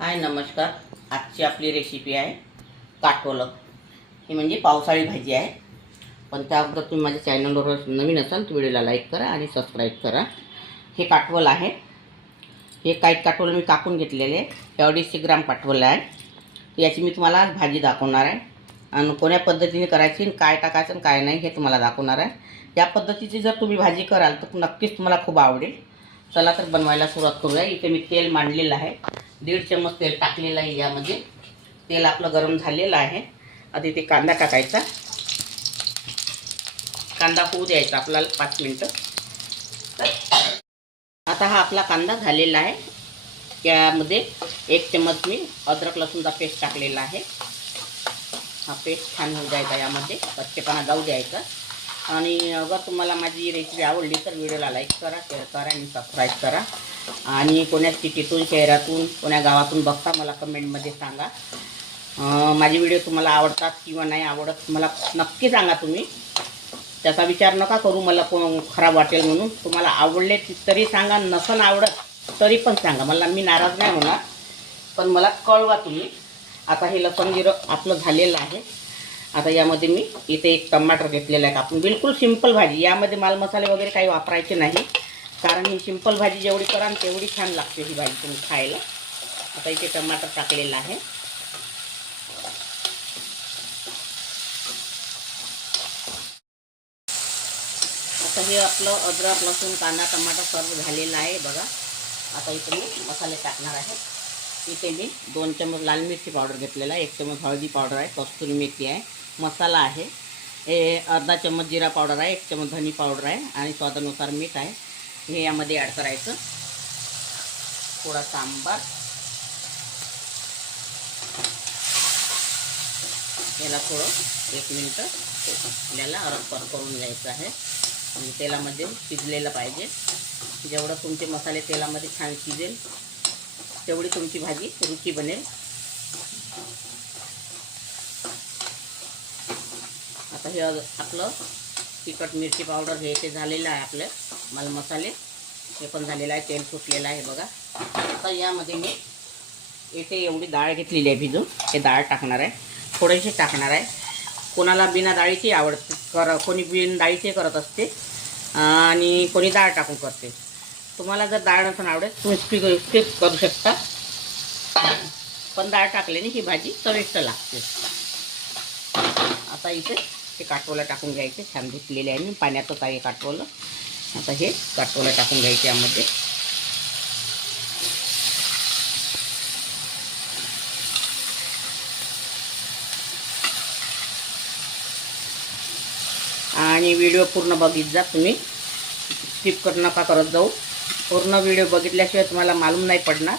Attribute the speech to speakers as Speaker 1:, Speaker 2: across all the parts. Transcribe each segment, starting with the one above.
Speaker 1: हाय नमस्कार. आजची आपली रेसिपी आहे काटोलं. ही म्हणजे पावसाळी भाजी आहे. पण त्या अगोदर तुम्ही माझ्या चॅनलवर नवीन असाल तर व्हिडिओला लाईक करा आणि सबस्क्राईब करा. हे काटवल आहे. हे काही काटवलं मी कापून घेतलेले आहे. हे अडीचशे ग्राम काटवलं आहे. याची मी तुम्हाला भाजी दाखवणार आहे. आणि कोण्या पद्धतीने करायची आणि काय टाकायचं आणि काय नाही हे तुम्हाला दाखवणार आहे. या पद्धतीची जर तुम्ही भाजी कराल तर नक्कीच तुम्हाला खूप आवडेल. चला तर बनवायला सुरुवात करूया. इथे मी तेल मांडलेलं आहे. दीड चम्मच तेल टाकलेलं आहे यामध्ये. तेल आपलं गरम झालेलं आहे. आता इथे कांदा टाकायचा. कांदा होऊ द्यायचा आपल्याला पाच मिनटं. आता हा आपला कांदा झालेला आहे. त्यामध्ये एक चम्मच मी अद्रक लसूणचा पेस्ट टाकलेला आहे. हा पेस्ट छान होऊ द्यायचा यामध्ये. कच्चेपणा जाऊ द्यायचा. आणि अगर तुम्हाला माझी रेसिपी आवडली तर व्हिडिओला लाईक करा शेअर करा आणि सबस्क्राईब करा. आणि कोण्या सिटीतून शहरातून कोण्या गावातून बघता मला कमेंटमध्ये सांगा. माझे व्हिडिओ तुम्हाला आवडतात किंवा नाही आवडत मला नक्की सांगा तुम्ही. त्याचा विचार नका करू मला कोण खराब वाटेल म्हणून. तुम्हाला आवडले तरी सांगा नसन आवडत तरी पण सांगा. मला मी नाराज नाही होणार पण मला कळवा तुम्ही. आता हे लसण जिरं आपलं झालेलं आहे. आता यामध्ये मी इथे एक टमाटर घेतलेला आहे कापून. बिलकुल सिंपल भाजी. यामध्ये माल मसाले वगैरे काही वापरायचे नाही. कारण ही सिंपल भाजी जेवढी कराल तेवढी छान लागते ही भाजी तुम्ही खायला. आता इथे टमाटर टाकलेला आहे. आता हे आपलं अद्रक लसूण कांदा टमाटर सर्व झालेलं आहे बघा. आता इथे मी मसाले टाकणार आहे. इथे मी दोन चमच लाल मिरची पावडर घेतलेला आहे एक चमच हळदी पावडर आहे कस्तुरी मेथी आहे मसाला आहे. हे अर्धा चम्मच जिरा पावडर आहे एक चमच धनी पावडर आहे आणि स्वादानुसार मीठ आहे. हे यामध्ये ॲड करायचं. थोडासा आंबा याला थोडं एक मिनटं आपल्याला रप्पर करून घ्यायचं आहे. आणि तेलामध्ये शिजलेलं पाहिजे. जेवढं तुमचे मसाले तेलामध्ये छान शिजेल तेवढी तुमची भाजी रुची बनेल. आता हे आपलं तिखट मिरची पावडर हे ते झालेलं आहे आपलं. माल मसाले हे पण झालेलं आहे. तेल सुटलेलं आहे बघा. आता यामध्ये मी येथे एवढी डाळ घेतलेली आहे भिजून. हे डाळ टाकणार आहे. थोडेसे टाकणार आहे. कोणाला बिना डाळीची आवडते कर कोणी बिन डाळीचे करत असते आणि कोणी डाळ टाकून करते. तुम्हाला जर डाळ नसून आवडेल तुम्ही स्किप स्किप करू शकता. पण डाळ टाकल्याने ही भाजी चविष्ट लागते. आता इथे ते काटोला टाकून घ्यायचे. छान धुतलेले आहे मी. पाण्यातच आहे काटवलं आता हे काटोला टाकून घ्यायचे यामध्ये. आणि व्हिडिओ पूर्ण बघित जा तुम्ही. स्किप करू नका करत जाऊ. पूर्ण व्हिडिओ बघितल्याशिवाय तुम्हाला मालूम नाही पडणार.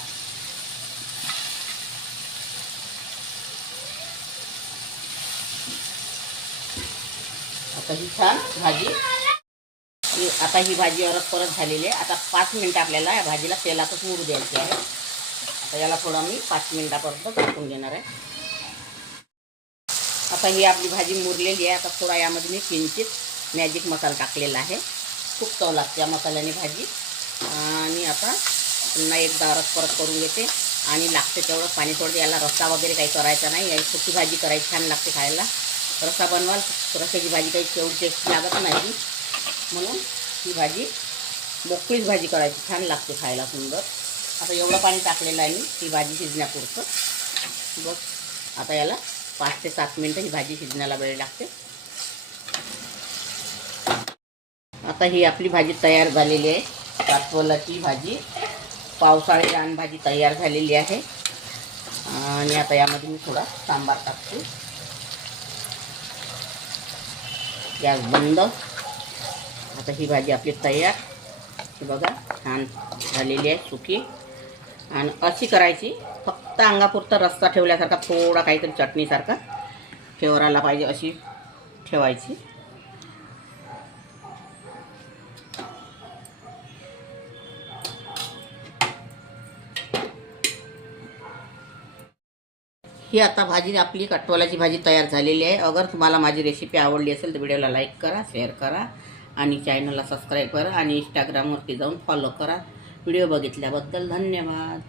Speaker 1: आता ही छान भाजी. आता ही भाजी अरत परत आहे. आता पाच मिनटं या भाजीला तेलातच मुरू द्यायची आहे. आता याला थोडं मी पाच मिनटापर्यंत टाकून घेणार आहे. आता ही आपली भाजी मुरलेली आहे. आता थोडा यामध्ये मी किंचित मॅजिक मसाला टाकलेला आहे. खूप चव लागते या मसाल्याने भाजी. आता पुन्हा एकदा रस परत करून घेते. आणि लागते तेवढं पाणी सोडते. याला रस्सा वगैरे करायचा नाही. याची सुकी भाजी करायची छान लागते खायला. रस्सा बनवाल रस्याची भाजी काही तेवढी टेस्ट लागत नाही. म्हणून ही भाजी मोकळीच भाजी करायची. छान लागते खायला सुंदर. आता एवढं पाणी टाकलेलं आहे मी ही भाजी शिजण्यापुरतं. बघ आता याला पाच ते सात मिनटं ही भाजी शिजण्याला वेळ लागते. आता ही आपली भाजी तयार झालेली आहे. कातवलाची भाजी. पावसाळी रानभाजी तयार झालेली आहे. आणि आता यामध्ये मी थोडा सांबार टाकते. गॅस बंद आता ही भाजी आपली तयार ही बघा छान झालेली आहे सुकी आणि अशी करायची फक्त अंगापुरता रस्सा ठेवल्यासारखा थोडा काहीतरी चटणीसारखा फ्लेवर पाहिजे अशी ठेवायची ही आता भाजी आपली कटवालाची भाजी तयार झालेली आहे. अगर तुम्हाला माझी रेसिपी आवडली असेल तर व्हिडिओला लाईक करा शेअर करा आणि चॅनलला सबस्क्राईब करा आणि इंस्टाग्रामवरती जाऊन फॉलो करा. व्हिडिओ बघितल्याबद्दल धन्यवाद.